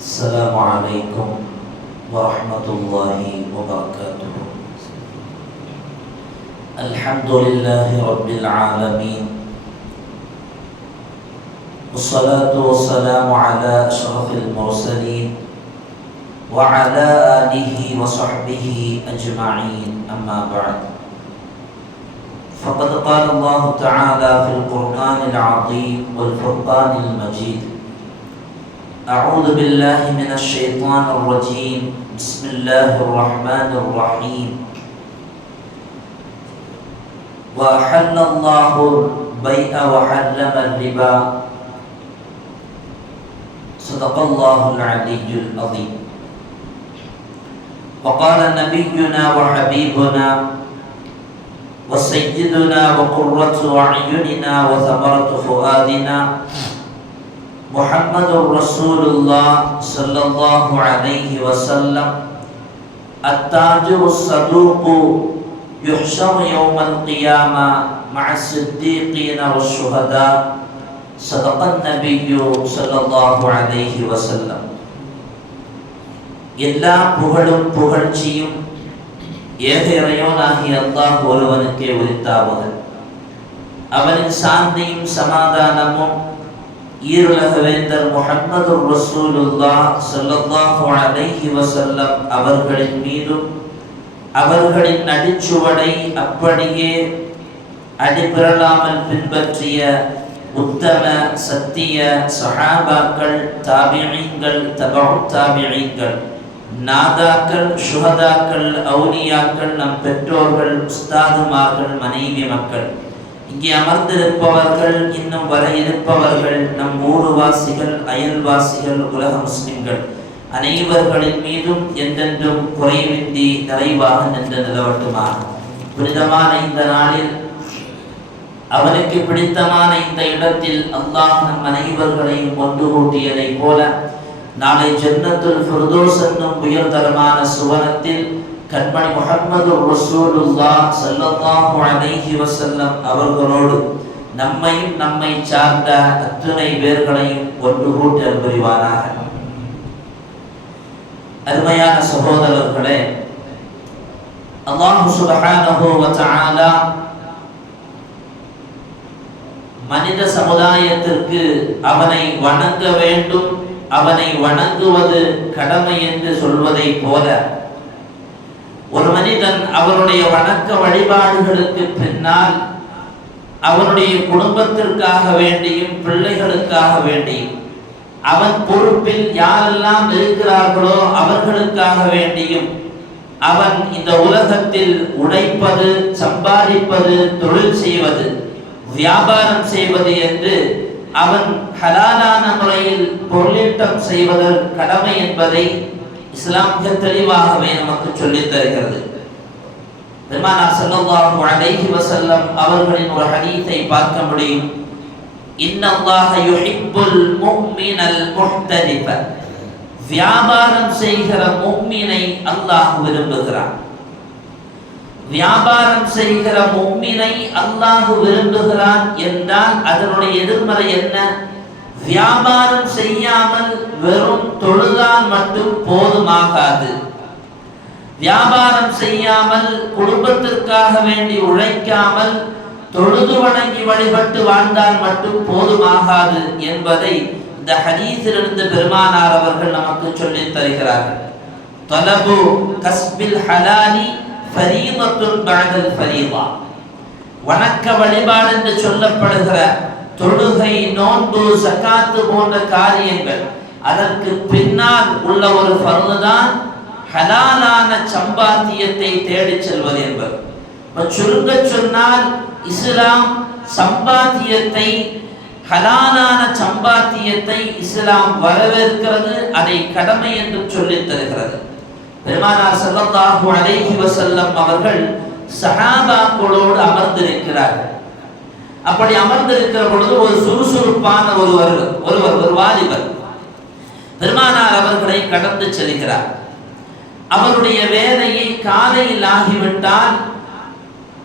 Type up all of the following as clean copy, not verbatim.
السلام عليكم ورحمة الله وبركاته. الحمد لله رب العالمين، والصلاة والسلام على أشرف المرسلين وعلى آله وصحبه أجمعين، أما بعد. فقد قال الله تعالى في القرآن العظيم والفرقان المجيد: أعوذ بالله من الشيطان الرجيم، بسم الله الرحمن الرحيم. وأحل الله البيع وحرم الربا، صدق الله العلي العظيم. وقال نبينا وحبيبنا وسيدنا وقرة أعيننا وثمرة فؤادنا محمد رسول الله صلى الله عليه وسلم: التاجر الصدوق يحشر يوم القيامة مع الصديقين والشهداء، صدق النبي صلى الله عليه وسلم. எல்லா புகழும் புகழ்ச்சியும் ஏக இறைவனாகிய அல்லாஹ் ஒருவனுக்கே உரித்தாவது. அவனின் சாந்தியும் சமாதானமும் ஈருலக வேந்தர் முஹம்மது ரசூலுல்லாஹ் ஸல்லல்லாஹு அலைஹி வஸல்லம் அவர்களின் மீதும் அவர்களின் அடிச்சுவடை அப்படியே அடிபிறலாமல் பின்பற்றிய உத்தம சத்திய சஹாபாக்கள், தாபிஈன்கள், தபஉத் தாபிஈன்கள், நாதாக்கள், ஷுஹதாக்கள், அவுலியாக்கள், நம் பெற்றோர்கள், உஸ்தாதுமார்கள், மனைவி மக்கள், இங்கே அமர்ந்திருப்பவர்கள், இன்னும் வர இருப்பவர்கள், நம் ஊர்வாசிகள், அயல்வாசிகள், உலக முஸ்லிம்கள் அனைவர்களின் மீதும் என்றென்றும் குறைவின்றி நிறைவாக நின்று நிலவட்டுமாக. புனிதமான இந்த நாளில், அவனுக்கு பிடித்தமான இந்த இடத்தில் அல்லாஹ் நம் அனைவர்களையும் ஒன்று கூட்டியதை போல நாளை ஜன்னத்துல் ஃபிர்தௌஸ் என்னும் உயர்தரமான சுவனத்தில் கண்மணி முஹம்மது ரசூலுல்லாஹ் ஸல்லல்லாஹு அலைஹி வஸல்லம் அவர்களோடு நம்மையும் நம்மை சார்ந்த அத்துணை பேர்களையும் ஒன்று கூட்டி அருள்புரிவானாக. அருமையான சகோதரர்களே, அல்லாஹ் சுப்ஹானஹு வ தஆலா மனித சமுதாயத்திற்கு அவனை வணங்க வேண்டும், அவனை வணங்குவது கடமை என்று சொல்வதை போல, ஒரு மனிதன் அவருடைய வணக்க வழிபாடுகளுக்கு பின்னால் அவனுடைய குடும்பத்திற்காக வேண்டியும் பிள்ளைகளுக்காக வேண்டியும் அவன் பொறுப்பில் யாரெல்லாம் இருக்கிறார்களோ அவர்களுக்காக வேண்டியும் அவன் இந்த உலகத்தில் உழைப்பது, சம்பாதிப்பது, தொழில் செய்வது, வியாபாரம் செய்வது என்று அவன் ஹலாலான முறையில் பொருளீட்டம் செய்வதன் கடமை என்பதை இஸ்லாம் மிக தெளிவாகவே நமக்கு சொல்லித் தருகிறது. பெருமானார் ஸல்லல்லாஹு அலைஹி வஸல்லம் அவர்களின் ஒரு ஹதீஸை பார்க்க முடியும். இன்னல்லாஹ யுஹிப்புல் முஃமினல் முஹ்தரிஃப, வியாபாரம் செய்கிற முஃமினை அல்லாஹ் விரும்புகிறான். வியாபாரம் செய்கிற முஃமினை அல்லாஹ் விரும்புகிறான் என்றால் அதனுடைய எதிர்மறை என்ன? வியாபாரம் செய்யாமல் வெறும் தொழுதால் மட்டும் போதுமாகாது. வியாபாரம் செய்யாமல், குடும்பத்திற்காக வேண்டி உழைக்காமல், தொழுது வணங்கி வழிபட்டு வாழ்ந்தால் மட்டும் போதுமாகாது என்பதை இந்த ஹதீஸிலிருந்து பெருமானார் அவர்கள் நமக்கு சொல்லித் தருகிறார்கள். தலபு கஸ்பில் ஹலாலி ஃபரீதத்துன் பஅதல் ஃபரீதா, வணக்க வழிபாடு என்று சொல்லப்படுகிற தொழுகை, நோன்பு, ஸகாத் போன்ற காரியங்கள் அதற்கு பின்னால் உள்ள ஒரு ஃபர்து தான் ஹலாலான சம்பாத்தியத்தை தேடி செல்வது என்பது. சுருங்க சொன்னால் இஸ்லாம் சம்பாத்தியத்தை, ஹலாலான சம்பாத்தியத்தை இஸ்லாம் வரவேற்கிறது, அதை கடமை என்று சொல்லித் தருகிறது. பெருமானார் ஸல்லல்லாஹு அலைஹி வஸல்லம் அவர்கள் சஹாபாக்களோடு அமர்ந்திருக்கிறார்கள். அப்படி அமர்ந்திருக்கிற பொழுது ஒரு சுறுசுறுப்பான ஒரு வாலிபர் பெருமானார் அவர்களை கடந்து செல்கிறார். அவருடைய வேலையை காலையில் ஆகிவிட்டால்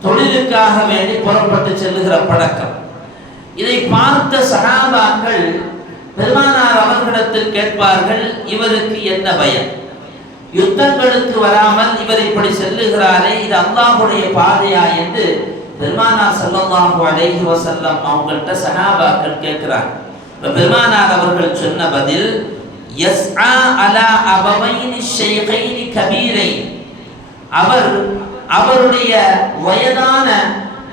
தொழிலுக்காக வேண்டி புறப்பட்டு செல்லுகிற பழக்கம். இதை பார்த்த சஹாபாக்கள் பெருமானார் அவர்களிடத்தில் கேட்பார்கள், இவருக்கு என்ன பயம்? யுத்தங்களுக்கு வராமல் இவர் இப்படி செல்லுகிறாரே, இது அல்லாஹ்வுடைய பாதையா என்று பெருமானார் ஸல்லல்லாஹு அலைஹி வஸல்லம் அவங்கள்ட்ட சஹாபாக்கள் கேட்கிறார். பெருமானார் அவர்கள் சொன்ன பதில், யஸ்ஆ அலா அபவைனி ஷைகைனி கபீரைன். அவருடைய வயதான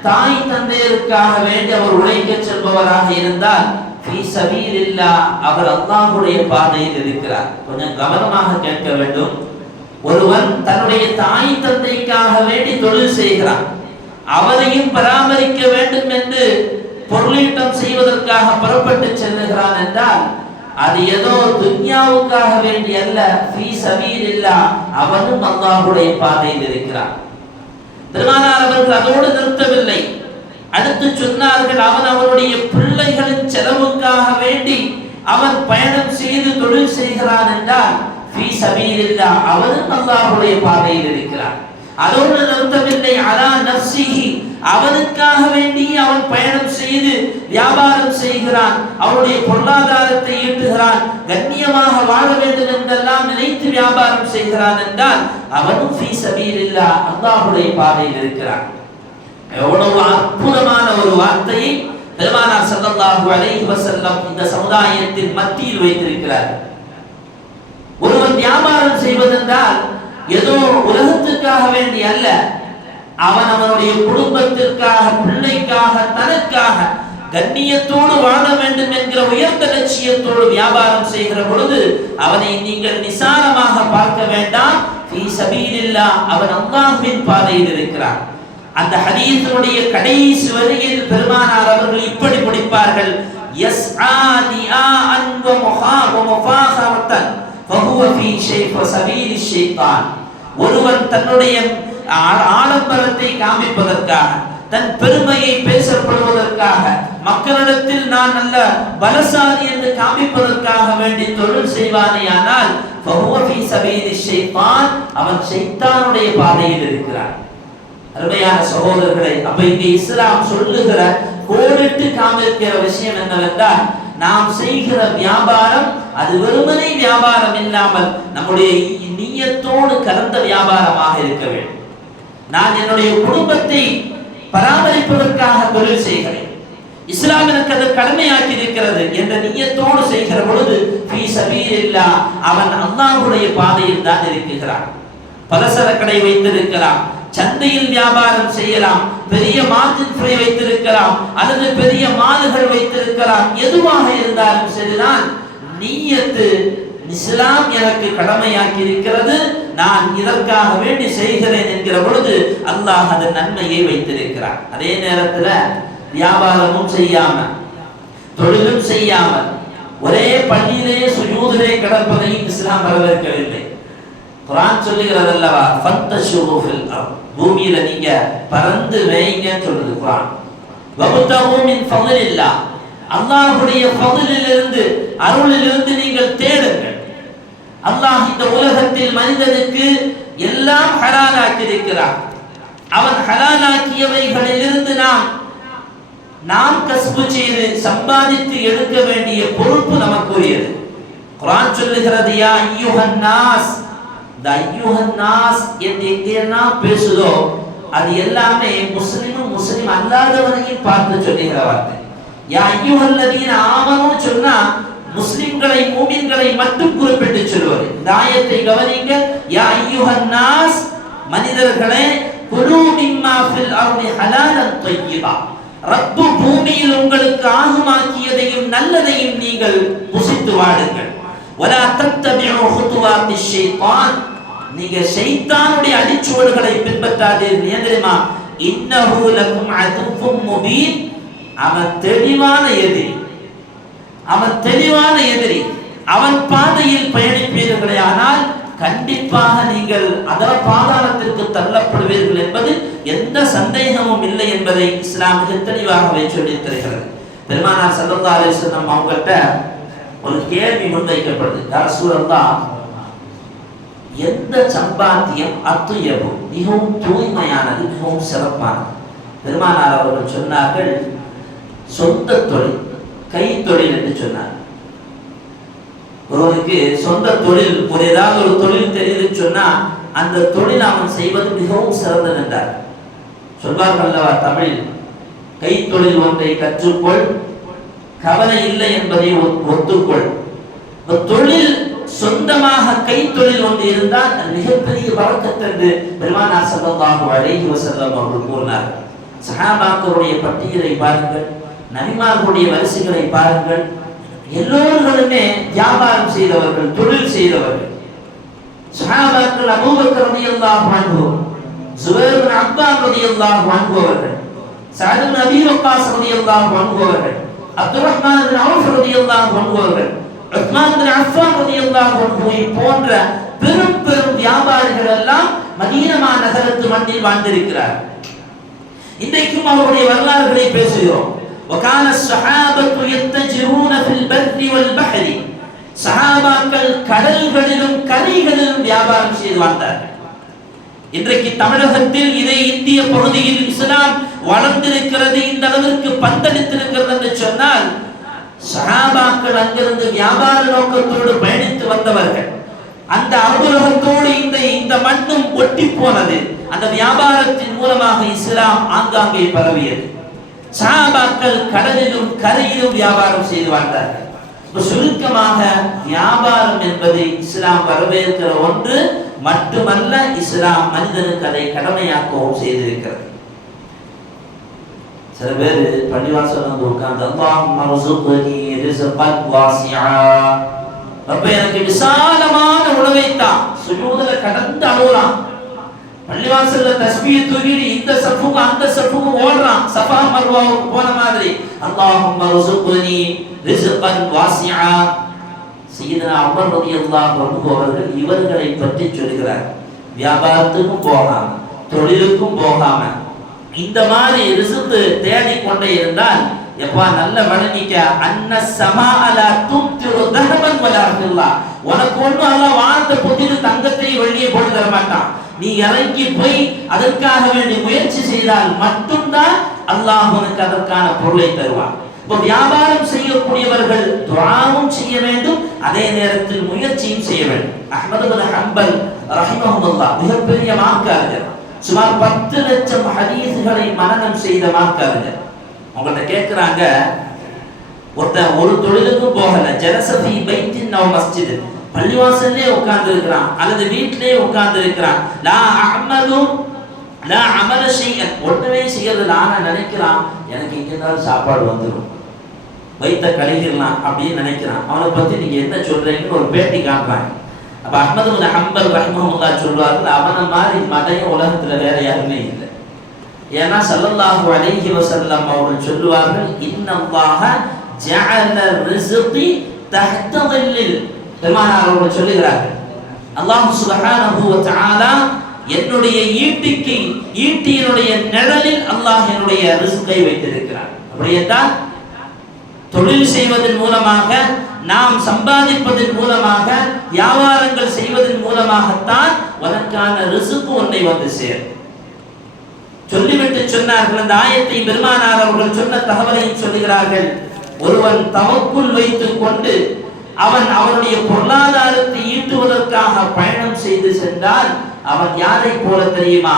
தாய் தந்தையருக்காக வேண்டி அவர் உழைக்க செல்பவராக இருந்தால் ஃபீ சபீலில்லாஹ், அவர் அல்லாஹ்வுடைய பாதையில் இருக்கிறார். கொஞ்சம் கவனமாக கேட்க வேண்டும். ஒருவன் தன்னுடைய தாய் தந்தைக்காக வேண்டி தொழில் செய்கிறான், அவரையும் பராமரிக்க வேண்டும் என்று பொருளீட்டம் செய்வதற்காக புறப்பட்டு செல்லுகிறான் என்றால் அது ஏதோ துன்யாவுக்காக வேண்டி அல்ல, ஃபீ சபீலில்லாஹ், அவனும் அல்லாஹ்வுடைய பாதையில் இருக்கிறான். பெருமானார் அவர்கள் அதோடு நிறுத்தவில்லை. அடுத்து சொன்னார்கள், அவன் அவருடைய பிள்ளைகளின் செலவுக்காக வேண்டி அவன் பயணம் செய்து தொழில் செய்கிறான் என்றால் ஃபீ சபீலில்லாஹ், அவனும் அல்லாஹ்வுடைய பாதையில் இருக்கிறான். அதோடு நிறுத்தவில்லை, அலா நஃப்ஸிஹி, அவனுக்காக வேண்டி அவன் பயணம் செய்து வியாபாரம் செய்கிறான், அவனுடைய பொருளாதாரத்தை ஈட்டுகிறான், கண்ணியமாக வாழ வேண்டும் என்றெல்லாம் நினைத்து வியாபாரம் செய்கிறான் என்றால் அவனும் ஃபீ சபீலில்லாஹ், அல்லாஹ்வுடைய பாதையில் இருக்கிறான். எவ்வளவு அற்புதமான ஒரு வார்த்தையை பெருமானார் ஸல்லல்லாஹு அலைஹி வஸல்லம் இந்த சமுதாயத்தின் மத்தியில் வைத்திருக்கிறார். ஒருவன் வியாபாரம் செய்வதென்றால் ஏதோ உலகத்துக்காக வேண்டி அல்ல, அவன் அவனுடைய குடும்பத்திற்காக, பிள்ளைக்காக, தனக்காக கண்ணியத்தோடு வாழ வேண்டும் என்கிற உயர்ந்த லட்சியத்தோடு வியாபாரம் செய்கிற பொழுது அவனை நீங்கள் நிசாரமாக பார்க்க வேண்டாம். ஃபீ சபீலில்லாஹ், அவன் அல்லாஹ்வின் பாதையில் இருக்கிறான். அந்த ஹதீஸுடைய கடைசி வரியில் பெருமானார் அவர்கள் இப்படி முடிப்பார்கள், யஸ்ஆ திஆஅன் வ முஃபாஹரத்தன் ஃபஹுவ ஃபீ சபீலி ஷைத்தான். ஒருவன் தன்னுடைய ஆடம்பரத்தை காமிப்பதற்காக, தன் பெருமையை பேசப்படுவதற்காக, மக்களிடத்தில் நான் நல்ல பலசாலி என்று காமிப்பதற்காக வேண்டி தொழில் செய்வானேயானால் ஃபஹுவ ஃபீ சபீலி ஷைத்தான், அவன் ஷைத்தானுடைய பாதையில் இருக்கிறான். அருமையான சகோதரர்களே, அப்ப இங்கே இஸ்லாம் சொல்லுகிற கோடிட்டு காமிக்கிற விஷயம் என்னவென்றால், நாம் செய்கிற வியாபாரம் அது வெறுமனே வியாபாரம் இல்லாமல் நம்முடைய நியத்தோடு கலந்த வியாபாரமாக இருக்க வேண்டும். நான் என்னுடைய குடும்பத்தை பராமரிப்பதற்காக தொழில் செய்கிறேன், இஸ்லாம் எனக்கு அதை கடமையாக்கி இருக்கிறது என்ற நியத்தோடு செய்கிற பொழுது ஃபீ சபீலில்லாஹ், அவன் அல்லாஹ்வுடைய பாதையில் தான் இருக்கிறான். பலசர கடை வைத்திருக்கலாம், சந்தையில் வியாபாரம் செய்யலாம், பெரிய மார்க்கெட் ஃப்ரை வைத்திருக்கலாம், அல்லது பெரிய மால்கள் வைத்திருக்கலாம். எதுவாக இருந்தாலும் சரிதான், நிய்யத்து இஸ்லாம் எனக்கு கடமையாக்கி இருக்கிறது, நான் இதற்காக வேண்டி செய்கிறேன் என்கிற பொழுது அல்லாஹ் அதன் நன்மையை வைத்திருக்கிறார். அதே நேரத்தில் வியாபாரமும் செய்யாம, தொழிலும் செய்யாமல் ஒரே பள்ளியிலேயே சுஜூதிலே கிடப்பதையும் இஸ்லாம் வரவேற்கவில்லை. குர்ஆன் சொல்லுகிறது அல்லவா, ஃபந்தஷுரு ஃபில் அர்த், பூமியில நீங்க பறந்து மேய்ங்கன்னு சொல்லுது குர்ஆன். வபதகு மின் ஃபضலில்லாஹ், அல்லாஹ்வுடைய ஃபضலிலிருந்து, அருளிலிருந்து நீங்கள் தேடுங்கள். அல்லாஹ் இந்த உலகத்தில் மனிதனுக்கு எல்லாம் ஹலாலாக்கி இருக்கிறார். அவன் ஹலாலாக்கியவைகளிலிருந்து நாம் கஸ்பு செய்து சம்பாதித்து எடுக்க வேண்டிய பொறுப்பு நமக்குரியது. குர்ஆன் சொல்லுகிறது, யா அய்யுஹன் நாஸ், இந்த அய்யுஹன் நாஸ் என்று எங்கெல்லாம் பேசுதோ அது எல்லாமே முஸ்லிமும் முஸ்லிம் அல்லாதவனையும் பார்த்து சொல்லுகிற வார்த்தை. யா அய்யுஹல்லதீன ஆமனு சொன்னா முஸ்லிம்களை, மூமின்களை மட்டும் குறிப்பிட்டு சொல்வது. இந்த ஆயத்தை கவனிங்க. யா அய்யுஹன் நாஸ், மனிதர்களே, குலூ மிம்மா ஃபில் அர்தி ஹலாலன் தய்யிபா, ரப்பு பூமியில் உங்களுக்கு ஆகுமாக்கியதையும் நல்லதையும் நீங்கள் புசித்து வாழுங்கள். வலா தத்தபிஉ குதுவாத்தி ஷைத்தான், நீங்க ஷைத்தானுடைய அடிச்சுவடுகளை பின்பற்றாதீர்கள். ஏன் தெரியுமா? இன்னஹு லகும் அதுவும் முபீன், அவன் தெளிவான எதிரி, அவன் தெளிவான எதிரி. அவன் பாதையில் பயணிப்பீர்களே ஆனால் கண்டிப்பாக நீங்கள் அதர் பாதாளத்திற்கு தள்ளப்படுவீர்கள் என்பது எந்த சந்தேகமும் இல்லை என்பதை இஸ்லாம் மிக தெளிவாகவே சொல்லித் தருகிறது. பெருமானார் ஸல்லல்லாஹு அலைஹி வஸல்லம் அவங்கள்ட்ட ஒரு கேள்வி முன்வைக்கப்படுது. யா ரசூலல்லாஹ், எந்த சம்பாத்தியம் அத்துயபு, மிகவும் தூய்மையானது, மிகவும் சிறப்பானது? பெருமானார் அவர்கள் சொன்னார்கள், சொந்த தொழில், கை தொழில் என்று சொன்னார். ஒருவனுக்கு சொந்த தொழில் ஏதாவது ஒரு தொழில் தெரியுதுன்னு சொன்னா அந்த தொழில் அவன் செய்வது மிகவும் சிறந்தது என்றார். சொல்வார்கள் அல்லவா தமிழில், கைத்தொழில் ஒன்றை கற்றுக்கொள், கவலை இல்லை என்பதை ஒத்துக்கொள். தொழில் சொந்தமாக கைத்தொழில் ஒன்று இருந்தால் மிகப்பெரிய பரக்கத் என்று பெருமானார் ஸல்லல்லாஹு அலைஹி வஸல்லம் அவர்கள் கூறினார். சஹாபாக்களுடைய பட்டியலை பாருங்கள், நபிமார்களுடைய வரிசைகளை பாருங்கள். எல்லோருமே வியாபாரம் செய்தவர்கள், தொழில் செய்தவர்கள். சஹாபாக்கள் அபூபக்கர் ரலியல்லாஹு அன்ஹு, ஸுபைர் இப்னு அவ்வாம் ரலியல்லாஹு அன்ஹு அவர்கள், சஅத் இப்னு அபீ வக்காஸ் ரலியல்லாஹு அன்ஹு அவர்கள், அப்துர்ரஹ்மான் இப்னு அவ்ஃப் ரலியல்லாஹு அன்ஹு அவர்கள், உஸ்மான் இப்னு அஃபான் ரலியல்லாஹு அன்ஹு போன்ற பெரும் பெரும் வியாபாரிகள் எல்லாம் மதீனா நகரத்து மண்ணில் வாழ்ந்திருக்கிறார். இன்றைக்கும் அவருடைய வரலாறுகளை பேசுகிறோம். وكان الصحابة يتجرون في البر والبحر. சஹாபாக்கள் கடல்களிலும் கரைகளிலும் வியாபாரம் செய்து வந்தார்கள். இன்றைக்கு தமிழகத்தில் இதே இந்திய பகுதியில் இஸ்லாம் வளர்ந்திருக்கிறது, இந்த அளவிற்கு பந்தளித்திருக்கிறது என்று சொன்னால் சஹாபாக்கள் அங்கிருந்து வியாபார நோக்கத்தோடு பயணித்து வந்தவர்கள். அந்த அனுபவத்தோடு இந்த மண்ணும் ஒட்டி போனது. அந்த வியாபாரத்தின் மூலமாக இஸ்லாம் ஆங்காங்கே பரவியது. சஹாபாக்கள் கடலிலும் கரையிலும் வியாபாரம் செய்து வந்தார்கள். சுருக்கமாக வியாபாரம் என்பது இஸ்லாம் வரவேற்கிற ஒன்று மட்டுமல்ல, இஸ்லாம் மனிதனுக்கு அதை கடமையாக்கவும் செய்திருக்கிறது. சில பேர் பள்ளிவாசல் வந்து உட்கார்ந்து அல்லாஹும்ம ர்ஸுக்னி ரிஸ்கன் வாஸிஆ, அப்ப எனக்கு விசாலமான உணவை தான், சுஜூதுல கடந்து அழுறான். பள்ளிவாசல்ல தஸ்பீஹ் தூக்கிட்டு இந்த சஃபுக்கு அந்த சஃபுக்கு ஓடுறான், சஃபா மர்வாவுக்கு போன மாதிரி. அல்லாஹும்ம ர்ஸுக்னி ரிஸ்கன் வாஸிஆ. சையதுனா உமர் ரலியல்லாஹு அன்ஹு அவர்கள் இவர்களை பற்றி சொல்கிறார். வியாபாரத்துக்கும் போகாம, தொழிலுக்கும் போகாம, இந்த மாதிரி ரிஸ்க் தேடி கொண்டே இருந்தால் எப்பா நல்ல வழங்கிக்க, அன்ன ஸமாஅ லா தும்திரு தஹபன் வலா ஃபில்லா. உனக்கு ஒண்ணு அல்லாஹ் வானத்தை பொத்திட்டு தங்கத்தை வெள்ளியை போட்டு தர மாட்டான். நீ இறங்கி போய் அதற்காக வேண்டி முயற்சி செய்தால் மட்டும்தான் அல்லாஹ் உனக்கு அதற்கான பொருளை தருவான். இப்போ வியாபாரம் செய்யக்கூடியவர்கள் துஆவும் செய்ய வேண்டும், அதே நேரத்தில் முயற்சியும் செய்ய வேண்டும். அஹ்மத் இப்னு ஹம்பல் ரஹிமஹுல்லாஹ் மிகப்பெரிய மார்க்கறிஞர், சுமார் 10 லட்சம் ஹதீஸ்களை மனனம் செய்த மார்க்கறிஞர். உங்கள்கிட்ட கேட்கிறாங்க, ஒருத்தன் ஒரு தொழிலுக்கும் போகல, ஜலசஃபி பைத்தின் நவ மஸ்ஜித், பள்ளிவாசல்லே உட்கார்ந்து இருக்கிறான் அல்லது வீட்டிலே உட்கார்ந்து இருக்கிறான். லா அமலு லா அமல ஷைஅன், ஒண்ணுமே செய்யறது. நான் நினைக்கிறான் எனக்கு இங்க இருந்தாலும் சாப்பாடு வந்துடும், வைத்த கழிக்கலாம் அப்படின்னு நினைக்கிறான். அவனை பத்தி நீங்க என்ன சொல்றீங்கன்னு ஒரு பேட்டி காட்டுறாங்க. அப்ப அஹ்மத் இப்னு ஹம்பல் ரஹிமஹுல்லாஹ் சொல்வார்கள், அவனை மாதிரி மடையும் உலகத்துல வேற யாருமே இல்லை. ஏன்னா ஸல்லல்லாஹு அலைஹி வஸல்லம் அவர்கள் சொல்லுவார்கள், இன்னல்லாஹ ஜஅல ரிஸ்கி தஹ்த ظில்லில். பெருமானார் அவர்கள் சொல்லுகிறார்கள், அல்லாஹ் சுப்ஹானஹு வ தஆலா என்னுடைய ஈட்டியினுடைய நிழலில் அல்லாஹ் என்னுடைய ரிஸ்கை வைத்திருக்கிறார். அப்படியேதான் தொழில் செய்வதன் மூலமாக, நாம் சம்பாதிப்பதன் மூலமாக, வியாபாரங்கள் செய்வதன் மூலமாகத்தான் உனக்கான ரிஸ்க் ஒன்றை வந்து சேரும். சொல்லிவிட்டு சொன்னார்கள், அந்த ஆயத்தை பெருமானார் அவர்கள் சொன்ன தகவலையும் சொல்லுகிறார்கள். ஒருவன் தவக்குள் வைத்துக் கொண்டு அவன் அவனுடைய பொருளாதாரத்தை ஈட்டுவதற்காக பயணம் செய்து சென்றால் அவன் யாரை போல தெரியுமா?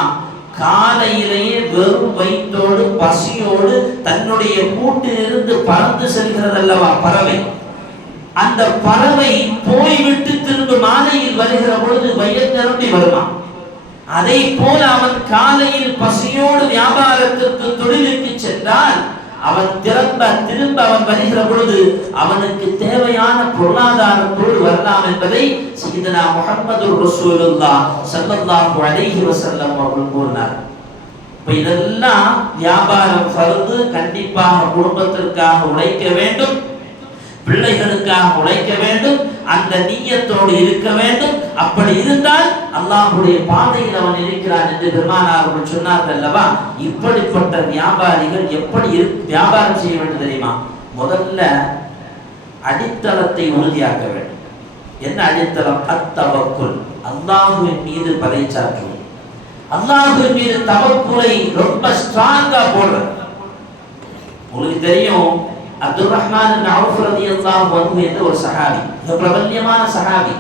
காலையிலேயே வெறும் வயிற்றோடு பசியோடு தன்னுடைய கூட்டிலிருந்து பறந்து செல்கிறதல்லவா பறவை, அந்த பறவை போய்விட்டு திரும்ப மாலையில் வருகிற பொழுது வயிறு நிரம்பி வருவான். அதை போல அவன் காலையில் பசியோடு வியாபாரத்திற்கு தொழிலுக்கு சென்றால் அவன் திரும்ப அவன் வருகிற பொழுது அவனுக்கு தேவையான பொருளாதாரத்தோடு வரலாம் என்பதை சையதுனா முஹம்மது ரசூலுல்லாஹ் ஸல்லல்லாஹு அலைஹி வஸல்லம் அவர்கள் கூறினார். இப்ப இதெல்லாம் வியாபாரம் ஃபர்து, கண்டிப்பாக குடும்பத்திற்காக உழைக்க வேண்டும், பிள்ளைகளுக்காக உழைக்க வேண்டும், அந்த நிய்யத்தோடு இருக்க வேண்டும். அப்படி இருந்தால் அல்லாஹ்வுடைய பாதையில் அவன் இருக்கிறான் என்று பெருமானார் அவர்கள் சொன்னார்கள் அல்லவா. இப்படிப்பட்ட வியாபாரிகள் எப்படி வியாபாரம் செய்ய வேண்டும் தெரியுமா? முதல்ல அடித்தளத்தை உறுதியாக்க வேண்டும். என்ன அடித்தளம்? அத்தவக்குல், அல்லாஹ்வின் மீது பறைசாற்றுவது, அல்லாஹ்வின் மீது தவக்குலை ரொம்ப ஸ்ட்ராங்கா போடுறது. உங்களுக்கு தெரியும், அப்துல் ரஹ்மான் இப்னு அவுஃப் ரலியல்லாஹு அன்ஹு என்ற ஒரு சஹாபி, மிக பிரபல்யமான சஹாபி.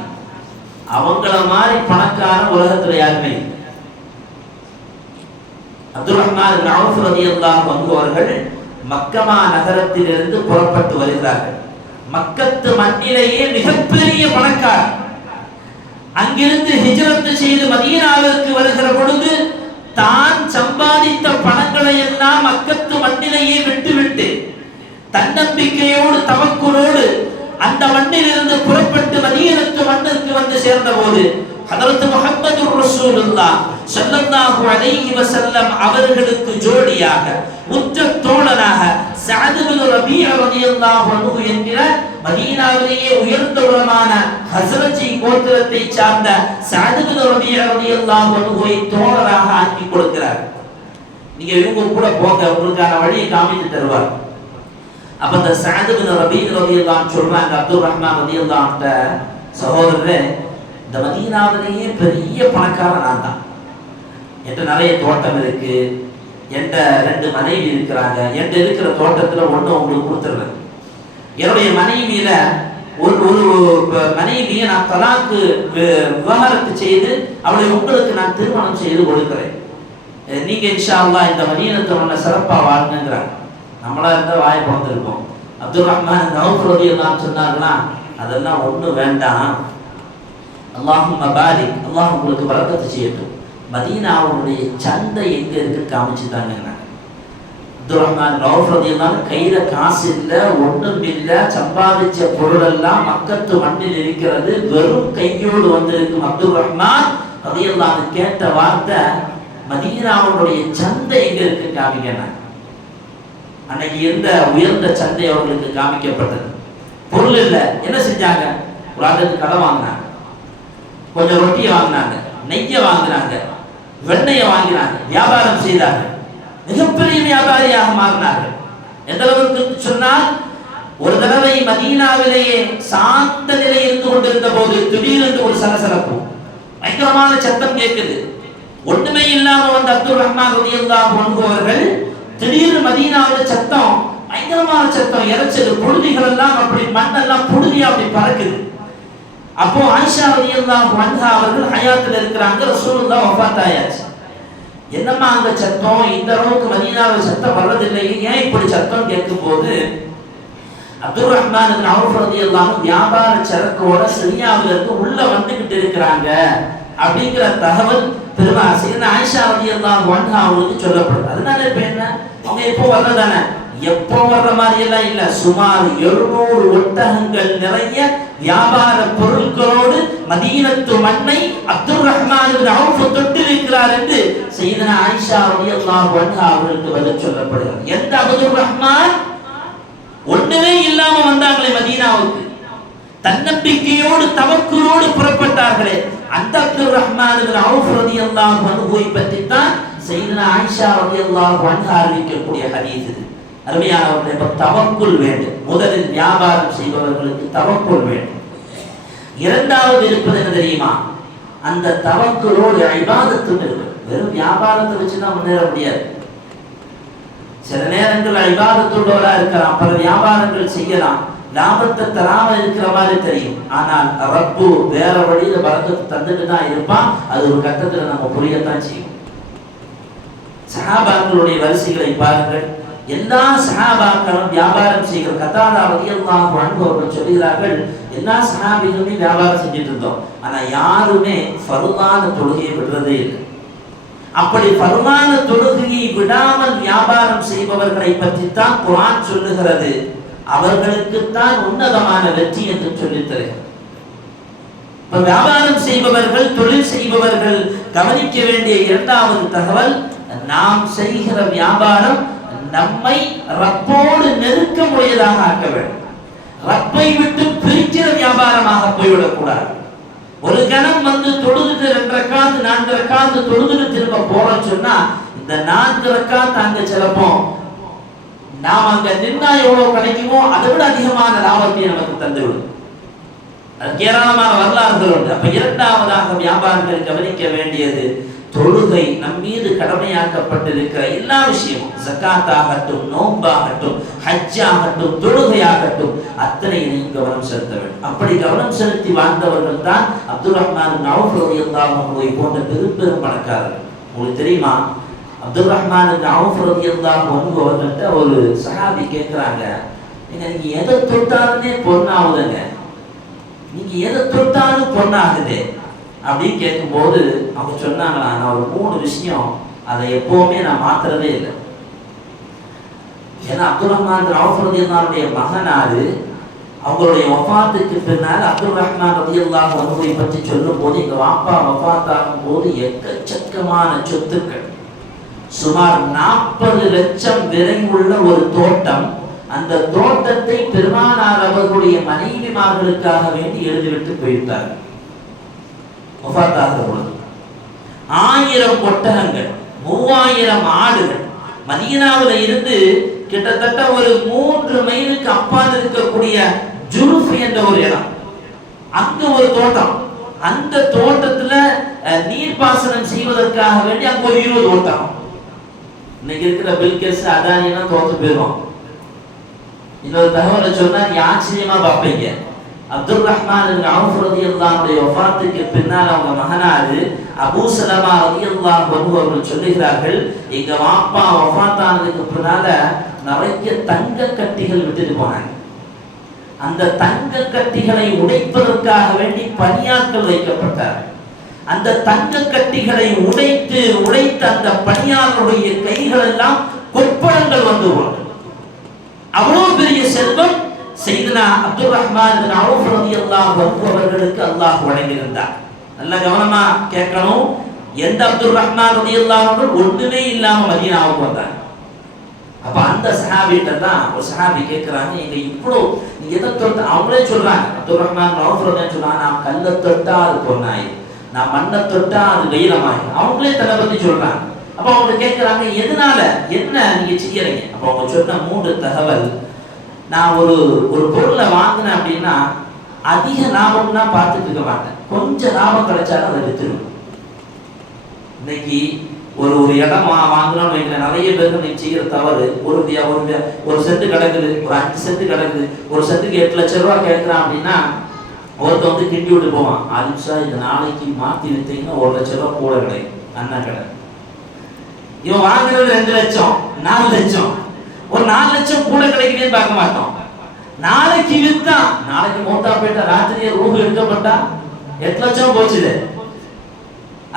அவங்கள மாதிரி பணக்கார உலகத்துல யாருமே. அப்துல் ரஹ்மான் இப்னு அவுஃப் ரலியல்லாஹு அன்ஹு அவர்கள் மக்கமா நகரத்திலிருந்து புறப்பட்டு வருகிறார்கள். மக்கத்து மண்ணிலேயே மிகப்பெரிய பணக்காரர். அங்கிருந்து ஹிஜ்ரத் செய்து மதீனாவிற்கு வருகிற பொழுது தான் சம்பாதித்த பணங்களை எல்லாம் மக்கத்து மண்ணிலேயே விட்டுவிட்டு தன்னம்பிக்கையோடு தவக்குலோடு அந்த மண்ணிலிருந்து புறப்பட்டு மதீனத்து மண்ணிற்கு வந்து சேர்ந்த போது ஹதரத் முஹம்மது ரசூலுல்லாஹ் ஸல்லல்லாஹு அலைஹி வஸல்லம் அவர்களுக்கு ஜோடியாக உற்ற தோழனாக சஅத் இப்னு ரபீஅ ரலியல்லாஹு அன்ஹு என்கிற மதீனாவிலேயே உயர்ந்த உலமான ஹஸ்ரஜி கோத்திரத்தை சார்ந்த சஅத் இப்னு ரபீஅ ரலியல்லாஹு அன்ஹுவை தோழராக ஆக்கி கொடுக்கிறார். நீங்க இவங்க கூட போங்க, உங்களுக்கான வழியை காமித்து தருவார். அப்ப அந்த சஅத் இப்னு ரபீஅ ரலியல்லாஹு அன்ஹு சொல்றாங்க அப்துல் ரஹ்மான் ரலியல்லாஹு அன்ஹு, சகோதரரே, இந்த மதீனாவிலேயே பெரிய பணக்காரன் நான் தான். என்கிட்ட நிறைய தோட்டம் இருக்கு, என்கிட்ட 2 மனைவி இருக்கிறாங்க, என்கிட்ட இருக்கிற தோட்டத்துல ஒண்ணு உங்களுக்கு கொடுத்துருவேன். என்னுடைய மனைவியில ஒரு மனைவியை நான் தலாக்கு விவாகரத்து செய்து அவளை உங்களுக்கு நான் திருமணம் செய்து கொடுக்கிறேன். நீங்க இன்ஷா அல்லாஹ் இந்த மதீனத்தை ஒண்ண சிறப்பா வாழ்ங்கிறாங்க. நம்மளா இருந்தா வாய் பிறந்திருப்போம். அப்துல் ரஹ்மான் அவுஃப் ரலியல்லாஹு அன்ஹு சொன்னாங்கன்னா, அதெல்லாம் ஒண்ணு வேண்டாம், அல்லாஹும்ம பாரிக், அல்லாஹ் உங்களுக்கு பரக்கத்து செய்யட்டும், மதீனாவுடைய சந்தை எங்க இருக்கு காமிச்சு தாங்க. அப்துல் ரஹ்மான் அவுஃப் ரலியல்லாஹு அன்ஹு கையில காசு இல்ல, ஒண்ணும் இல்ல, சம்பாதிச்ச பொருள் எல்லாம் மக்கத்து மண்ணில் இருக்கிறது, வெறும் கையோடு வந்திருக்கும் அப்துல் ரஹ்மான் ரலியல்லாஹு அன்ஹு கேட்ட வார்த்தை, மதீனாவுடைய சந்தை எங்க இருக்கு காமிக்கணும். அன்னைக்கு இருந்த உயர்ந்த சந்தை அவர்களுக்கு காமிக்கப்பட்டது. பொருள் இல்ல, என்ன செஞ்சாங்க? ஒரு ஆளுக்கு கடை வாங்கினாங்க, கொஞ்சம் ரொட்டியை வாங்கினாங்க, நெய்யை வாங்கினாங்க, வெண்ணெயை வாங்கினாங்க, வியாபாரம் செய்தார்கள். மிகப்பெரிய வியாபாரியாக மாறினார்கள். எந்த அளவுக்கு சொன்னால், ஒரு தடவை மதீனாவிலேயே சாந்த நிலை இருந்து கொண்டிருந்த போது திடீரென்று ஒரு சலசலப்பு, பயங்கரமான சத்தம் கேட்குது. ஒண்ணுமே இல்லாம வந்த அப்துல் ரஹ்மான் ரலியல்லாஹு அன்ஹு அவர்கள் திடீர்னு மதீனாவில் சத்தம், பயங்கரமான சத்தம், இறைச்சது, புழுதிகள் எல்லாம் அப்படி மண்ணெல்லாம் புழுதியா அப்படி பறக்குது. அப்போ ஆயிஷா ரலியல்லாஹு அன்ஹா அவர்கள் ஹயாத்துல இருக்கிறாங்க, ரசூலுல்லாஹ் வஃபாத் ஆயாச்சு. என்னம்மா அந்த சத்தம், இந்த அளவுக்கு மதீனாவில் சத்தம் வர்றதில்லை, ஏன் இப்படி சத்தம் கேட்கும் போது, அப்துல் ரஹ்மான் இப்னு அவுஃப் ரலியல்லாஹு அன்ஹு வியாபார சரக்கோட சிரியாவில இருந்து உள்ள வந்துகிட்டு இருக்கிறாங்க அப்படிங்கிற தகவல் பெருமாசிரியர் ஆயிஷா ரலியல்லாஹு அன்ஹா அவங்களுக்கு சொல்லப்படுது. அதனால இப்ப என்ன, அவங்க எப்போ வர்றதானே, எப்போ வர்ற மாதிரி எல்லாம் இல்ல, சுமார் 700 ஒட்டகங்கள் நிறைய வியாபார பொருட்களோடு மதீனத்து மண்ணை அப்துல் ரஹ்மான் இப்னு அவுஃப் தொட்டிருக்கிறார் என்று சையதனா ஆயிஷா ரலியல்லாஹு அன்ஹா அவர்களுக்கு பதில் சொல்லப்படுகிறது. எந்த அப்துல் ரஹ்மான் ஒண்ணுமே இல்லாம வந்தாங்களே மதீனாவுக்கு, தன்னம்பிக்கையோடு தவக்குலோடு புறப்பட்டார்களே, அந்த அப்துல் ரஹ்மான் இப்னு அவுஃப் ரலியல்லாஹு அன்ஹுவை பற்றி தான் சையதனா ஆயிஷா ரலியல்லாஹு அன்ஹா அறிவிக்கக்கூடிய ஹதீஸ் இது. அருமையானவர்களே, தவக்குல் வேண்டும். முதலில் வியாபாரம் செய்பவர்களுக்கு தவக்குல் வேண்டும். இரண்டாவது இருப்பது என்ன தெரியுமா? அந்த தவக்குலோடு இபாதத்தும் இருக்கு. வெறும் வியாபாரத்தை வச்சுதான் முன்னேற முடியாது. சில நேரங்கள் இபாதத்துள்ளவரா இருக்கலாம், பல வியாபாரங்கள் செய்யலாம், லாபத்தை தராம இருக்கிற மாதிரி தெரியும். ஆனால் ரப்பு வேற வழியில பரக்கத்தை தந்துட்டு தான் இருப்பான். அது ஒரு கட்டத்துல நம்ம புரியத்தான் செய்யும். சஹாபாக்களுடைய வரிசைகளை பாருங்கள். எல்லா சஹாபாக்களும் வியாபாரம் செய்கிற, கதாதா ரலியல்லாஹு அன்ஹு அவர்கள் சொல்கிறார்கள், எல்லா சஹாபிகளுமே வியாபாரம் செஞ்சுட்டு இருந்தோம், ஆனா யாருமே ஃபர்லான தொழுகையை விடுறதே இல்லை. அப்படி ஃபர்லான தொழுகையை விடாமல் வியாபாரம் செய்பவர்களை பற்றி தான் குர்ஆன் சொல்லுகிறது, அவர்களுக்குத்தான் உன்னதமான வெற்றி என்று சொல்லித் தருகிறது. வியாபாரம் செய்பவர்கள், தொழில் செய்பவர்கள் கவனிக்க வேண்டிய இரண்டாவது தகவல், நாம் செய்கிற வியாபாரம் நம்மை ரப்போடு நெருக்க முடியதாக ஆக்க வேண்டும். ரப்பை விட்டு பிரிக்கிற வியாபாரமாக போய்விடக்கூடாது. ஒரு கணம் வந்து தொழுதுட்டு 2 ரக்காத் 4 ரக்காத் தொழுதுட்டு திரும்ப போறோம்னு சொன்னா, இந்த 4 ரக்காத் அங்க சிலப்போ நாம் அங்க நின்னா எவ்வளவு கிடைக்குமோ அதை விட அதிகமான லாபத்தை நமக்கு தந்துவிடும். அது ஏராளமான வரலாறுகள் உண்டு. அப்ப இரண்டாவதாக வியாபாரிகள் கவனிக்க வேண்டியது, தொழுகை நம் மீது கடமையாக்கப்பட்டிருக்கிற எல்லா விஷயமும், ஜகாத் ஆகட்டும், நோம்பாகட்டும், ஹஜ் ஆகட்டும், தொழுகையாகட்டும், அத்தனையினையும் கவனம் செலுத்த வேண்டும். அப்படி கவனம் செலுத்தி வாழ்ந்தவர்கள் தான் அப்துல் ரஹ்மான் இப்னு அவ்ஃப் ரலியல்லாஹு அன்ஹு போன்ற பெரும் பணக்காரர்கள். உங்களுக்கு தெரியுமா, அப்துல் ரஹ்மான் இப்னு அவ்ஃப் ரலியல்லாஹு அன்ஹு அவர்கள்ட்ட ஒரு சஹாபி கேட்கிறாங்க, நீங்க எதை தொட்டாலுமே பொண்ணாகுதுங்க, நீங்க எதை தொட்டாலும் பொண்ணாகுது அப்படின்னு கேட்கும்போது அவங்க சொன்னாங்களா, நான் ஒரு 3 விஷயம் அதை எப்பவுமே நான் மாத்துறதே இல்லை. ஏன்னா அப்துல் ரஹ்மான் அவ்ஃப் ரலியல்லாஹுடைய மகனாரு, அவங்களுடைய வஃபாத்துக்கு பின்னால் அப்துல் ரஹ்மான் ரலியல்லாஹு அன்ஹுவை பற்றி சொல்லும் போது, எங்க வாப்பா வஃபாத் ஆகும் போது எக்கச்சக்கமான சொத்துக்கள், சுமார் 40 லட்சம் விலை உள்ள ஒரு தோட்டம், அந்த தோட்டத்தை பெருமானார் அவர்களுடைய மனைவிமார்களுக்காக வேண்டி எழுதிவிட்டு போயிருந்தார்கள். வஃபாத் ஆகிற பொழுது 1000 ஒட்டகங்கள், 3000 ஆடுகள், மதீனாவில் இருந்து கிட்டத்தட்ட ஒரு 3 மைலுக்கு அப்பால் இருக்கக்கூடிய ஜுருஃப் என்ற ஒரு இடம், அங்க ஒரு தோட்டம், அந்த தோட்டத்துல நீர்ப்பாசனம் செய்வதற்காக வேண்டி அங்க ஒரு 20 ஒட்டகம். இன்னைக்கு இருக்கிற பில்கேட்ஸ் அதானி எல்லாம் தோத்து போயிடும். இன்னொரு தகவலை சொன்னா நீ ஆச்சரியமா பார்ப்பீங்க. அப்துல் ரஹ்மான் இப்னு அவ்ஃப் ரலியல்லாஹுடைய வஃபாத்துக்கு பின்னால் அவங்க மகனாரு அபூ ஸலமா ரலியல்லாஹு அன்ஹு அவர்கள் சொல்லுகிறார்கள், எங்க வாப்பா வஃபாத் ஆனதுக்கு பின்னால நிறைய தங்க கட்டிகள் விட்டுட்டு போனாங்க. அந்த தங்க கட்டிகளை உடைப்பதற்காக வேண்டி பணியாட்கள் வைக்கப்பட்டார்கள். அந்த தங்க கட்டிகளை உடைத்து அந்த பணியாளருடைய கைகள் எல்லாம் கொப்பளங்கள் வந்து போனது. அவ்வளவு பெரிய செல்வம் சையதுனா அப்துல் ரஹ்மான் இப்னு அவ்ஃப் ரலியல்லாஹு அன்ஹு அவர்களுக்கு அல்லாஹ் வழங்கியிருந்தார். நல்ல கவனமா கேட்கணும். எந்த அப்துல் ரஹ்மான் ரலியல்லாஹு அன்ஹு ஒண்ணுமே இல்லாம மதீனாவுக்கு வந்தாங்க. அப்ப அந்த சஹாபிட்ட தான் ஒரு சஹாபி கேட்கிறாங்க, எங்க இவ்வளோ நீ எதை தொட்ட, அவங்களே சொல்றாங்க, அப்துல் ரஹ்மான் இப்னு அவ்ஃப் ரலியல்லாஹு சொல்றாங்க, நான் கல்லை தொட்டா அது பொன்னாய், நான் மண்ணை தொட்டா அது வைரமாய், அவங்களே தன்னை பத்தி சொல்றாங்க. அப்ப அவங்க கேட்கிறாங்க, எதனால என்ன நீங்க செய்யறீங்க? அப்ப அவங்க சொன்ன 3 தகவல், நான் ஒரு பொருளை வாங்கினேன் அப்படின்னா அதிக லாபம்னா பார்த்துட்டு இருக்க மாட்டேன், கொஞ்சம் லாபம் கிடைச்சாலும் அதை வித்துருவேன். இன்னைக்கு ஒரு இடம் வாங்கணும்னு வைக்கிறேன், நிறைய பேருக்கு நீங்க செய்கிற தவறு, ஒரு சென்ட் கிடக்குது, ஒரு 5 சென்ட் கிடக்குது, ஒரு சென்ட்டுக்கு 8 லட்சம் ரூபாய் கேட்கிறான் அப்படின்னா ஒருத்த வந்து கிண்டி விட்டு போவான், அதுசா இந்த நாளைக்கு மாற்றி வித்தீங்கன்னா 1 லட்சம் ரூபாய் கூட கிடைக்கும் அண்ணன் கடை. இவன் வாங்குறது 2 லட்சம் 4 லட்சம், ஒரு 4 லட்சம் கூட கிடைக்குதுன்னு பார்க்க மாட்டோம். நாளைக்கு வித்தா, நாளைக்கு மௌத்தா போயிட்டா, ராத்திரியே ரூஹ் எடுக்கப்பட்டா 8 லட்சம் போச்சுது.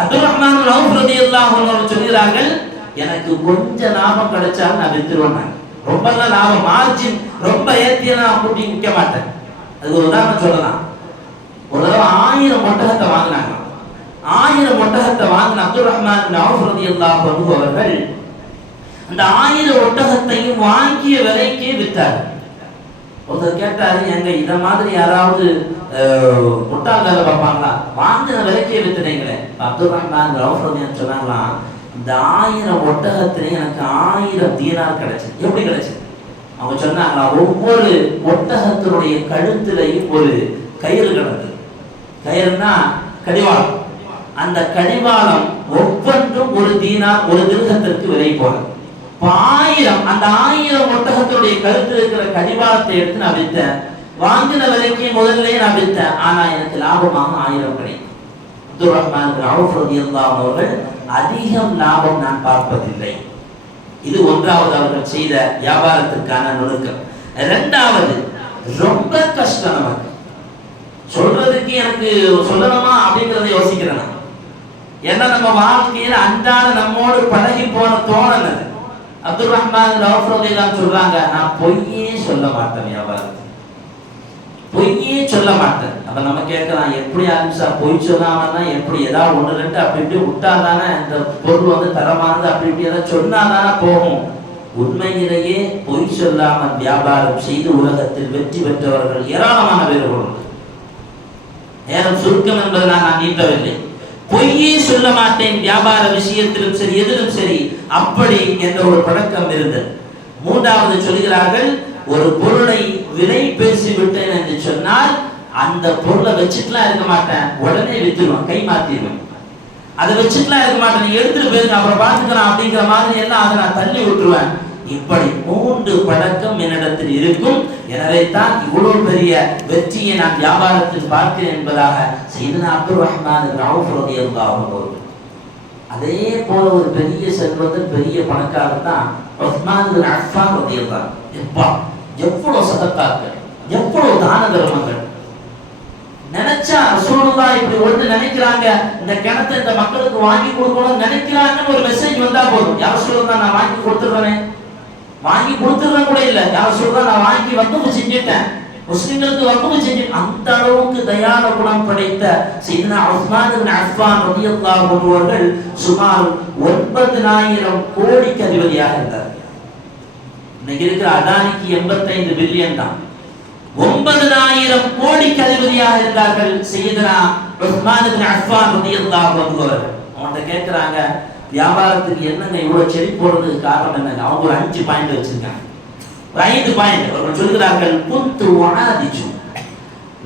அப்துல் ரஹ்மான் இப்னு அவ்ஃப் ரலியல்லாஹு அன்ஹு சொல்கிறார்கள், எனக்கு கொஞ்சம் லாபம் கிடைச்சாலும் நான் வித்துருவேன். ரொம்ப லாபம் மார்ஜின் ரொம்ப ஏத்திய நான் கூட்டி விற்க மாட்டேன். அது ஒரு உதாரணம் சொல்லலாம். ஒரு தடவை 1000 ஒட்டகத்தை வாங்கினாங்க. 1000 ஒட்டகத்தை வாங்கின அப்துல் ரஹ்மான் இப்னு அவ்ஃப் ரலியல்லாஹு அன்ஹு அவர்கள் அந்த 1000 ஒட்டகத்தையும் வாங்கிய விலைக்கே வித்தார். ஒருத்தர் கேட்டாரு, எங்க இத மாதிரி யாராவது முட்டாள் வேலை பார்ப்பாங்களா, வாங்கின விலைக்கே வித்துனீங்களே? அப்துல் ரஹ்மான் இப்னு அவ்ஃப் ரலியல்லாஹு சொன்னாங்களா, இந்த 1000 ஒட்டகத்திலே எனக்கு 1000 தீனார் கிடைச்சது. எப்படி கிடைச்சது? அவங்க சொன்னாங்களா, ஒவ்வொரு ஒட்டகத்தினுடைய கழுத்திலையும் ஒரு கயிறு கிடந்தது. கயிறுனா கடிவாளம். அந்த கடிவாளம் ஒவ்வொன்றும் 1 தீனார், 1 திர்ஹத்திற்கு விலை போனது. 1000 அந்த 1000 ஒட்டகத்துடைய கழுத்தில் இருக்கிற கடிவாளத்தை எடுத்து நான் வித்தேன். வாங்கின விலைக்கு முதல்ல நான் வித்தேன், ஆனா எனக்கு லாபமாக 1000 கிடைக்கும். அப்துல் ரஹ்மான் இப்னு அவ்ஃப் ரலியல்லாஹு அவர்கள் அதிகம் லாபம் நான் பார்ப்பதில்லை. இது 1வது அவர்கள் செய்த வியாபாரத்திற்கான நுணுக்கம். 2வது, ரொம்ப கஷ்டம் நமக்கு சொல்றதுக்கு, எனக்கு சொல்லணுமா அப்படிங்கறத யோசிக்கிறேன். ஏன்னா நம்ம வாழ்க்கையில அன்றாட நம்மோடு பழகி போன தோழன் அது. அப்துல் ரஹ்மான் இப்னு அவ்ஃப் ரலியல்லாஹு சொல்றாங்க, நான் பொய்யே சொல்ல மாட்டேன், வியாபாரத்தில் பொய்யே சொல்ல மாட்டேன். அப்ப நம்ம கேட்கலாம், எப்படி ஆரம்பிச்சா பொய் சொல்லாமன்னா எப்படி, ஏதாவது 1 2 அப்படி இப்படி விட்டாதானே இந்த பொருள் வந்து தரமானது, அப்படி இப்படி ஏதாவது சொன்னாதானே போகும். உண்மையிலேயே பொய் சொல்லாமல் வியாபாரம் செய்து உலகத்தில் வெற்றி பெற்றவர்கள் ஏராளமான பேர்கள் உண்டு. நேரம் சுருக்கம் என்பதை நான் நீட்டவில்லை. பொய்யே சொல்ல மாட்டேன், வியாபார விஷயத்திலும் சரி எதிலும் சரி, அப்படி என்ற ஒரு பழக்கம் இருந்தது. 3வது சொல்கிறார்கள், ஒரு பொருளை விலை பேசி விட்டேன் என்று சொன்னால் அந்த பொருளை வச்சுட்டுலாம் இருக்க மாட்டேன், உடனே வித்துருவேன், கை மாத்திடுவேன். அதை வச்சுக்கலாம் இருக்க மாட்டேன், நீ எடுத்துட்டு போயிருங்க அப்புறம் பார்த்துக்கலாம் அப்படிங்கிற மாதிரி எல்லாம் அதை நான் தள்ளி விட்டுருவேன். இப்படி 3 பழக்கம் என்னிடத்தில் இருக்கும். எனவே தான் இவ்வளவு பெரிய வெற்றியை நான் வியாபாரத்தில் பார்க்கிறேன் என்பதாக சையதுனா அப்துர் ரஹ்மான் இப்னு அவுஃப் ரலியல்லாஹு அன்ஹு. அதே போல ஒரு பெரிய செல்வந்தர், பெரிய பணக்காரர் தான் உஸ்மான் இப்னு அஃபான் ரலியல்லாஹு அன்ஹு. எவ்வளவு சதக்காக்கள், எவ்வளவு தான தர்மங்கள். நினைச்சா ரசூலுல்லாஹ் இப்படி ஒன்று நினைக்கிறாங்க, இந்த கிணத்தை இந்த மக்களுக்கு வாங்கி கொடுக்கணும்னு நினைக்கிறாங்கன்னு ஒரு மெசேஜ் வந்தா போதும். யார் ரசூலுல்லாஹ் நான் வாங்கி கொடுத்துறேன், வாங்கி கொடுத்துறேன் கூட இல்ல, யார் ரசூலுல்லாஹ் நான் வாங்கி வக்ஃப் செஞ்சிட்டேன், முஸ்லிம்களுக்கு வக்ஃப் செஞ்சிட்டேன். அந்த அளவுக்கு தயான குணம் படைத்த சையதுனா உஸ்மான் இப்னு அஃபான் ரலியல்லாஹு அன்ஹு அவர்கள் சுமார் 9000 கோடிக்கு அதிபதியாக இருந்தார். இன்னைக்கு இருக்கிற அதானிக்கு 85 பில்லியன் தான். 9000 கோடிக்கு அதிபதியாக இருந்தார்கள் சையதுனா உஸ்மான் இப்னு அஃபான் ரலியல்லாஹு அன்ஹு அவர்கள். அவன்கிட்ட கேட்கிறாங்க, வியாபாரத்துக்கு என்னங்க இவ்வளவு செடி போடுறதுக்கு காரணம் என்னங்க? அவங்க ஒரு 5 பாயிண்ட் வச்சிருக்காங்க. ஒரு 5 பாயிண்ட் அவர்கள் சொல்கிறார்கள். குந்து வஆதிஜு,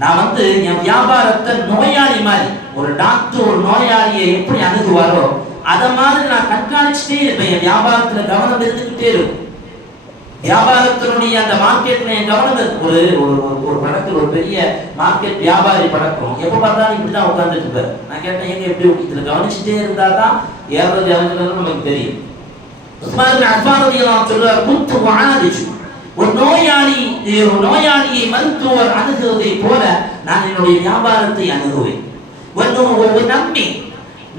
நான் என் வியாபாரத்தை நோயாளி மாதிரி, ஒரு டாக்டர் ஒரு நோயாளியை எப்படி அணுகுவாரோ அத மாதிரி நான் கண்காணிச்சுட்டே இருப்பேன். என் வியாபாரத்துல கவனம் இருந்துகிட்டே இருக்கும். வியாபாரத்தினுடைய அந்த மார்க்கெட்ல என் கவனம் இருக்கு. ஒரு படத்தில் ஒரு பெரிய மார்க்கெட் வியாபாரி படக்கும் எப்ப பார்த்தாலும் இப்படிதான் உட்கார்ந்துட்டு இருப்பாரு. நான் கேட்டேன், எங்க எப்படி இதுல கவனிச்சுட்டே இருந்தா தான் ஏறது இறங்குறது நமக்கு தெரியும். உஸ்மான் இப்னு அஃபான் ரலியல்லாஹு அன்ஹு சொல்றார், குந்து வஆதிஜு, ஒரு நோயாளியை மருத்துவர் அணுகுவதை போல நான் என்னுடைய வியாபாரத்தை அணுகுவேன். ஒரு நம்பி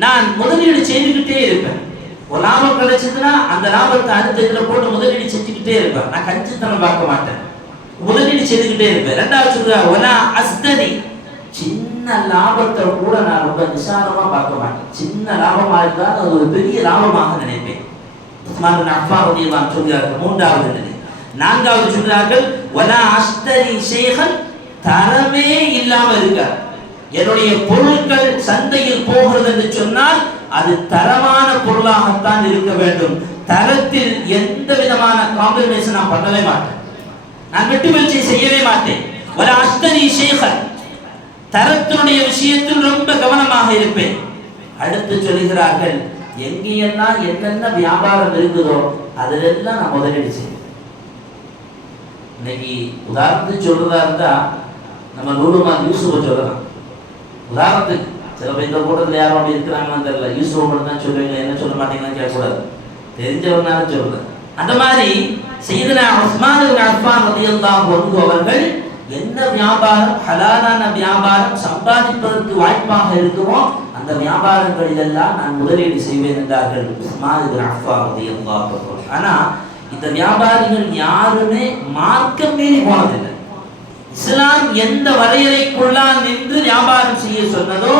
நான் முதலீடு செய்துகிட்டே இருப்பேன். ஒரு லாபம் கிடைச்சதுன்னா அந்த லாபத்தை அடுத்த இதுல போட்டு முதலீடு செஞ்சுக்கிட்டே இருப்பேன். நான் கஞ்சித்தனம் பார்க்க மாட்டேன், முதலீடு செய்துகிட்டே இருப்பேன். ரெண்டாவது சொல்றா அஸ்ததி, சின்ன லாபத்தை கூட நான் ரொம்ப நிசாரமா பார்க்க மாட்டேன். சின்ன லாபமா இருந்தால் அது ஒரு பெரிய லாபமாக நினைப்பேன். உஸ்மான் இப்னு அஃபான் ரலியல்லாஹு அன்ஹு சொல்கிறார்கள். மூன்றாவது நிலை. நான்காவது சொல்கிறார்கள், வலா அஸ்தரி ஷைஹன், தரமே இல்லாம இருக்கார். என்னுடைய பொருட்கள் சந்தையில் போகிறது என்று சொன்னால் அது தரமான பொருளாகத்தான் இருக்க வேண்டும். தரத்தில் எந்த விதமான காம்ப்ரமைஸ் நான் பண்ணவே மாட்டேன், நான் வெட்டுவீழ்ச்சி செய்யவே மாட்டேன். வலா அஸ்தரி ஷைஹன், தரத்தினுடைய விஷயத்தில் ரொம்ப கவனமாக இருப்பேன். அடுத்து சொல்கிறார்கள், எங்கெல்லாம் என்னென்ன வியாபாரம் இருக்குதோ அதிலெல்லாம் நான் முதலீடு செய்வேன். இன்னைக்கு உதாரணத்துக்கு சொல்றதா இருந்தா நம்ம நூறுமான் யூசுஃபை சொல்லலாம். உதாரணத்துக்கு சில பேர் இந்த கூட்டத்தில் யாரும் அப்படி இருக்கிறாங்கன்னு தெரியல, யூசுஃபை மட்டும் தான் சொல்லுவீங்க, என்ன சொல்ல மாட்டீங்கன்னு கேட்கக்கூடாது, தெரிஞ்சவனால சொல்றேன். அந்த மாதிரி சையதுனா உஸ்மான் இப்னு அஃபான் ரலியல்லாஹு அன்ஹு அவர்கள் என்ன வியாபாரம், ஹலாலான வியாபாரம் சம்பாதிப்பதற்கு வாய்ப்பாக இருக்குமோ அந்த வியாபாரங்களில் எல்லாம் நான் முதலீடு செய்வேன் என்றார்கள் உஸ்மான் இப்னு அஃபான் ரலியல்லாஹு அன்ஹு. ஆனா இந்த வியாபாரிகள் யாருமே மார்க்கம் மீறி போனதில்லை. இஸ்லாம் எந்த வரையறைக்குள்ளால் நின்று வியாபாரம் செய்ய சொன்னதோ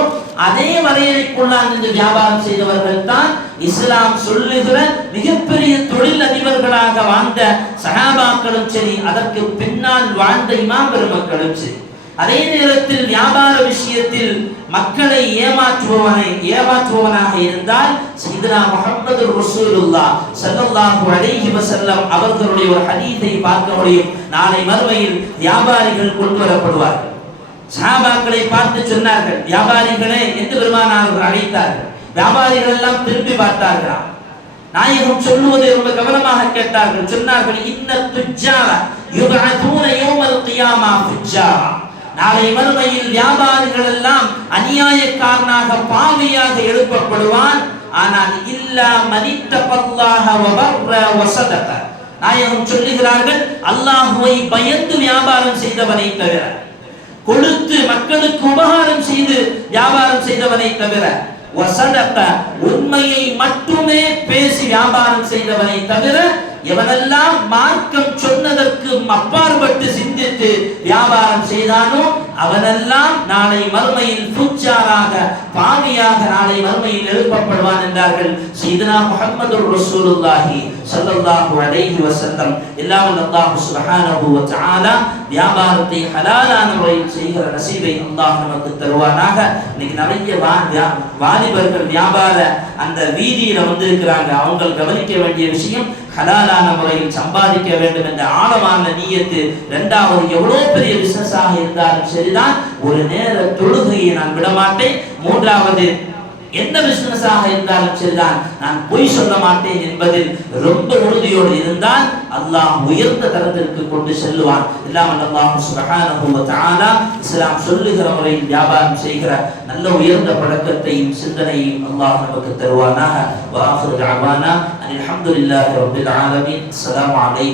அதே வரையறைக்குள்ளால் நின்று வியாபாரம் செய்தவர்கள் தான் இஸ்லாம் சொல்லுகிற மிகப்பெரிய தொழில் அதிபர்களாக வாழ்ந்த சஹாபாக்களும் சரி, அதற்கு பின்னால் வாழ்ந்த இமாம் பெருமக்களும் சரி. அதே நேரத்தில் வியாபார விஷயத்தில் மக்களை ஏமாற்றுபவனாக இருந்தால் சையதுனா முஹம்மது ரசூலுல்லாஹ் ஸல்லல்லாஹு அலைஹி வஸல்லம் அவர்களுடைய ஒரு ஹதீஸை பார்க்க முடியும். நாளை மறுமையில் வியாபாரிகள் கொண்டு வரப்படுவார்கள். சஹாபாக்களை பார்த்து சொன்னார்கள், வியாபாரிகளே என்று பெருமானார் அழைத்தார்கள். வியாபாரிகள் எல்லாம் திரும்பி பார்த்தார்கள். நாயகம் சொல்லுவதை ரொம்ப கவனமாக கேட்டார்கள். சொன்னார்கள், இன்ன துஜ்ஜார யுபஅதூன யௌமல் கியாமா ஃபுஜ்ஜாரா, நாளை மறுமையில் வியாபாரிகள் எல்லாம் அநியாயக்காரனாக பாவியாக எழுப்பப்படுவான். ஆனால் இல்லா மனித்தல்லாஹ வபர்ர வஸதக, நாயகம் சொல்லுகிறார்கள், அல்லாஹ்வை பயந்து வியாபாரம் செய்தவனை தவிர, கொடுத்து மக்களுக்கு உபகாரம் செய்து வியாபாரம் செய்தவனை தவிர, வஸதக உண்மையை மட்டுமே பேசி வியாபாரம் செய்தவனை தவிர, எவனெல்லாம் மார்க்கம் சொன்னதற்கு அப்பாற்பட்டு சிந்தித்து வியாபாரம் செய்தானோ அவனெல்லாம் நாளை மறுமையில் ஃபுஜ்ஜாராக பாவியாக நாளை மறுமையில் எழுப்பப்படுவான் என்றார்கள் சையதுனா முஹம்மது ரசூலுல்லாஹி ஸல்லல்லாஹு அலைஹி வஸல்லம். எல்லாம் அல்லாஹ் சுப்ஹானஹு வ தஆலா வியாபாரத்தை ஹலாலான முறையில் செய்கிற நசீபை அல்லாஹ் நமக்கு தருவானாக. இன்னைக்கு நிறைய வாலிபர்கள் வியாபார அந்த வீதியில வந்திருக்கிறாங்க. அவங்க கவனிக்க வேண்டிய விஷயம், ஹலாலான முறையில் சம்பாதிக்க வேண்டும் என்ற ஆழமான நியத்து. இரண்டாவது, எவ்வளவு பெரிய பிசினஸாக இருந்தாலும் சரிதான், ஒரு நேர தொழுகையை நான் விடமாட்டேன். மூன்றாவது, என்ன பிசினஸாக இருந்தாலும் சரிதான், நான் பொய் சொல்ல மாட்டேன் என்பதில் ரொம்ப உறுதியோடு இருந்தால் அல்லாஹ் உயர்ந்த தரத்திற்கு கொண்டு செல்லுவான். இல்லாமல் அல்லாஹ் சுப்ஹானஹு வ தஆலா இஸ்லாம் சொல்லுகிற முறையில் வியாபாரம் செய்கிற நல்ல உயர்ந்த பழக்கத்தையும் சிந்தனையும் அல்லாஹ் நமக்கு தருவானாக. வ ஆகிரு தஅவானா அல்ஹம்துலில்லாஹி ரப்பில் ஆலமீன். அஸ்ஸலாமு அலைக்கும்.